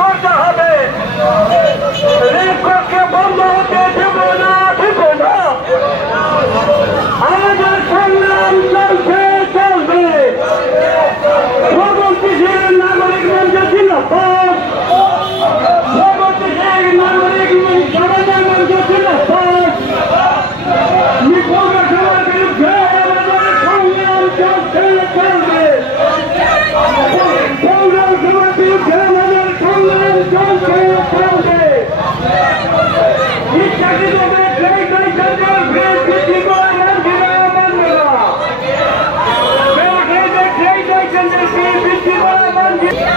করতে হবে। রেলপথকে বন্ধ হতে দেব না, দেব না। আমাদের সংগ্রাম চলছে, চলবে। প্রগতিশীল নাগরিক মঞ্চ জিন্দাবাদ, প্রগতিশীল নাগরিক সমাজের মঞ্চ জিন্দাবাদ। বিপ্লবের সবার বিরুদ্ধে আমাদের সংগ্রাম চলছে, চলবে। সংগ্রাম সবার বিরুদ্ধে আমাদের সংগ্রাম চলছে, চলবে। ইচ্ছাকৃতভাবে সেই লাইসেন্সের ফিস বৃদ্ধি করে মানছি না, মানব না। সেই লাইসেন্সের ফিস বৃদ্ধি করে মানছি না।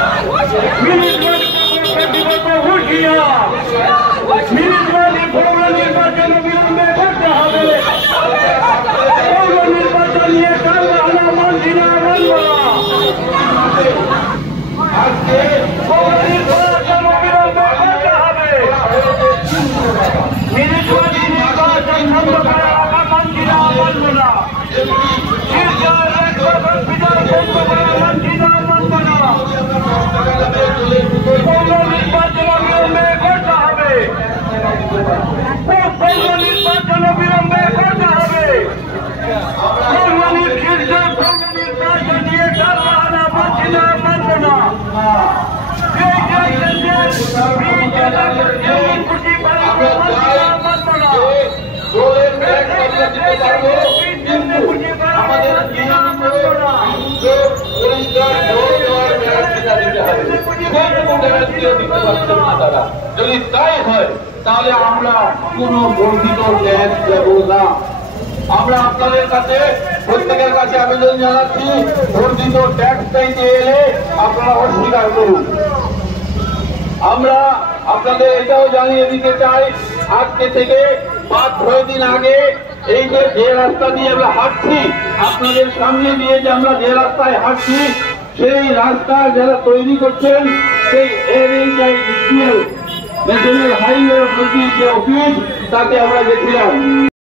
মিলিটারি পৌর নির্বাচন বিলম্বে করতে হবে। পৌর নির্বাচন নিয়ে টালবাহানা মানছি না, মানব না। পৌর নির্বাচন বিলম্বে করতে হবে। মিলিটারি নির্বাচন বন্ধ করে রাখা মানছি না, মানব না। বিধান বন্ধ করে মানছি না, মানব না। পৌর নির্বাচন বিলম্বে করতে হবে। পৌর নির্বাচন বিলম্বে করতে হবে। পৌর নির্বাচন নিয়ে টালবাহানা মানছি না, মানব না। যদি তাই হয় তাহলে আমরা কোন বর্ধিত ট্যাক্স দেব না। আমরা আপনাদের কাছে প্রত্যেকের কাছে আবেদন জানাচ্ছি, বর্ধিত ট্যাক্স চাইতে এলে আপনারা অস্বীকার করুন। আমরা আপনাদের এটাও জানিয়ে দিতে চাই, আজকে থেকে 5-6 দিন আগে এই যে রাস্তা দিয়ে আমরা হাঁটছি, আপনাদের সামনে দিয়ে যে আমরা যে রাস্তায় হাঁটছি, সেই রাস্তা যারা তৈরি করছেন সেই ন্যাশনাল হাইওয়ে অথরিটির যে অফিস, তাকে আমরা গেছিলাম।